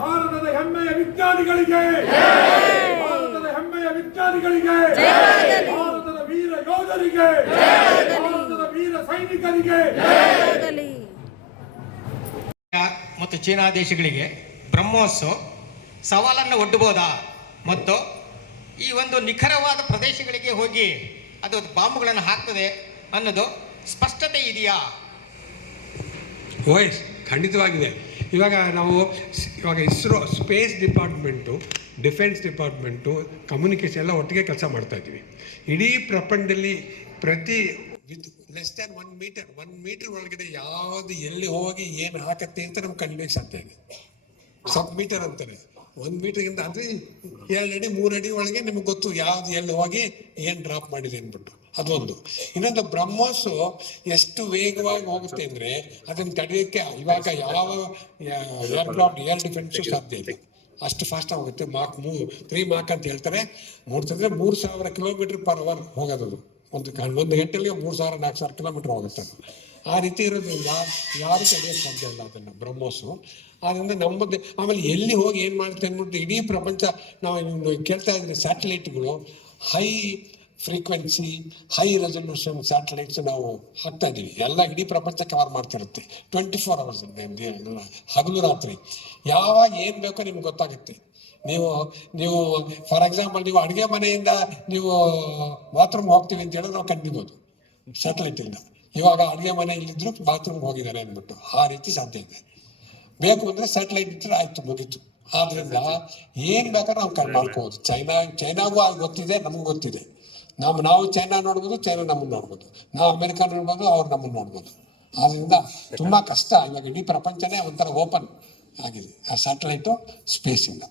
ಭಾರತದ ಹೆಮ್ಮೆಯ ವಿಜ್ಞಾನಿಗಳಿಗೆ. ಭಾರತದ ಹೆಮ್ಮೆಯ ವಿಜ್ಞಾನಿಗಳಿಗೆ. ಭಾರತದ ವೀರ ಯೋಧರಿಗೆ. ಭಾರತದ ವೀರ ಸೈನಿಕರಿಗೆ. ಮತ್ತು ಚೀನಾ ದೇಶಗಳಿಗೆ ಬ್ರಹ್ಮೋಸ್ ಸವಾಲನ್ನು ಒಡ್ಡಬಹುದಾ? ಮತ್ತು ಈ ಒಂದು ನಿಖರವಾದ ಪ್ರದೇಶಗಳಿಗೆ ಹೋಗಿ ಅದು ಬಾಂಬ್ಗಳನ್ನು ಹಾಕ್ತದೆ ಅನ್ನೋದು ಸ್ಪಷ್ಟತೆ ಇದೆಯಾ? ಓಯ್ ಖಂಡಿತವಾಗಿದೆ. ಇವಾಗ ನಾವು ಇವಾಗ ISRO space department defence department communication ಎಲ್ಲ ಒಟ್ಟಿಗೆ ಕೆಲಸ ಮಾಡ್ತಾ ಇದ್ದೀವಿ. ಇಡೀ ಪ್ರಪಂಚದಲ್ಲಿ ಪ್ರತಿ with less than one metre one metre ಒಳಗಡೆ ಯಾವುದು ಎಲ್ಲಿ ಹೋಗಿ ಏನು ಹಾಕತ್ತೆ ಅಂತ ನಮ್ಗೆ ಕಂಡುಬೇಕು ಸಾಧ್ಯ ಇದೆ ಸಬ್ ಮೀಟರ್ ಅಂತಾರೆ ಒಂದು ಮೀಟರ್ಗಿಂತ ಅಂದರೆ ಎರಡು ಅಡಿ, ಮೂರು ಅಡಿ ಒಳಗೆ ನಿಮ್ಗೆ ಗೊತ್ತು ಯಾವ್ದು ಎಲ್ಲಿ ಹೋಗಿ ಏನು ಡ್ರಾಪ್ ಮಾಡಿದೆ ಅಂದ್ಬಿಟ್ಟು. ಅದೊಂದು. ಇನ್ನೊಂದು ಬ್ರಹ್ಮೋಸು ಎಷ್ಟು ವೇಗವಾಗಿ ಹೋಗುತ್ತೆ ಅಂದ್ರೆ ಅದನ್ನ ತಡೆಯೋಕ್ಕೆ ಇವಾಗ ಯಾವ ಏರ್ಕ್ರಾಫ್ಟ್ ಏರ್ ಡಿಫೆನ್ಸ್ ಸಾಧ್ಯ ಇದೆ ಅಷ್ಟು ಫಾಸ್ಟ್ ಆಗುತ್ತೆ ಮಾಕ್ ಮೂ ತ್ರೀ ಮಾಕ್ ಅಂತ ಹೇಳ್ತಾರೆ. ಮೂರು ತಂದ್ರೆ ಮೂರು ಸಾವಿರ ಕಿಲೋಮೀಟರ್ ಪರ್ ಅವರ್ ಹೋಗೋದು ಒಂದು ಒಂದು ಗಂಟೆಗೆ ಮೂರು ಸಾವಿರ, ನಾಲ್ಕು ಸಾವಿರ ಕಿಲೋಮೀಟರ್ ಹೋಗುತ್ತೆ ಆ ರೀತಿ ಇರೋದ್ರಿಂದ ಯಾರು ತಡೆಯೋಕೆ ಸಾಧ್ಯ ಇಲ್ಲ ಅದನ್ನ, ಬ್ರಹ್ಮೋಸು. ಆದ್ರಿಂದ ನಮ್ಮದೇ, ಆಮೇಲೆ ಎಲ್ಲಿ ಹೋಗಿ ಏನು ಮಾಡುತ್ತೆ ಅಂದ್ಬಿಟ್ಟು ಇಡೀ ಪ್ರಪಂಚ ನಾವು ಕೇಳ್ತಾ ಇದ್ರೆ ಸ್ಯಾಟಲೈಟ್ಗಳು high frequency high resolution satellites ನಾವು ಹಾಕ್ತಾ ಇದ್ದೀವಿ. ಎಲ್ಲ ಇಡೀ ಪ್ರಪಂಚ ಕವರ್ ಮಾಡ್ತಿರುತ್ತೆ. ಟ್ವೆಂಟಿ ಫೋರ್ ಅವರ್ಸ್ ಹಗಲು ರಾತ್ರಿ. ಯಾವಾಗ ಏನು ಬೇಕೋ ನಿಮ್ಗೆ ಗೊತ್ತಾಗುತ್ತೆ. ನೀವು ನೀವು ಫಾರ್ ಎಕ್ಸಾಂಪಲ್ ನೀವು ಅಡುಗೆ ಮನೆಯಿಂದ ನೀವು ಬಾತ್ರೂಮ್ ಹೋಗ್ತೀವಿ ಅಂತ ಹೇಳಿದ್ರೆ ನಾವು ಕಂಡಿಬೋದು ಸ್ಯಾಟಲೈಟಿಂದ ಇವಾಗ ಅಡುಗೆ ಮನೆಯಲ್ಲಿದ್ರು ಬಾತ್ರೂಮ್ ಹೋಗಿದ್ದಾರೆ ಅಂದ್ಬಿಟ್ಟು. ಆ ರೀತಿ ಸಾಧ್ಯ ಇದೆ. ಬೇಕು ಅಂದರೆ ಸ್ಯಾಟಲೈಟ್ ಇಟ್ಟರೆ ಆಯ್ತು, ಮುಗೀತು. ಆದ್ರಿಂದ ಏನು ಬೇಕಾದ್ರೆ ನಾವು ಕಂಡು ಮಾಡ್ಕೋಬಹುದು ಚೈನಾ, ಚೈನಾಗೂ ಗೊತ್ತಿದೆ, ನಮ್ಗೆ ಗೊತ್ತಿದೆ. ನಾವು ನಾವು ಚೈನಾ ನೋಡ್ಬೋದು ಚೈನಾ ನಮ್ಮನ್ನು ನೋಡ್ಬೋದು. ನಾವು ಅಮೆರಿಕ ನೋಡ್ಬೋದು, ಅವ್ರು ನಮ್ಮನ್ನು ನೋಡ್ಬೋದು. ಆದ್ರಿಂದ ತುಂಬ ಕಷ್ಟ. ಇವಾಗ ಇಡೀ ಪ್ರಪಂಚನೇ ಒಂಥರ ಓಪನ್ ಆಗಿದೆ. ಆ ಸ್ಯಾಟಲೈಟು ಸ್ಪೇಸಿಂದ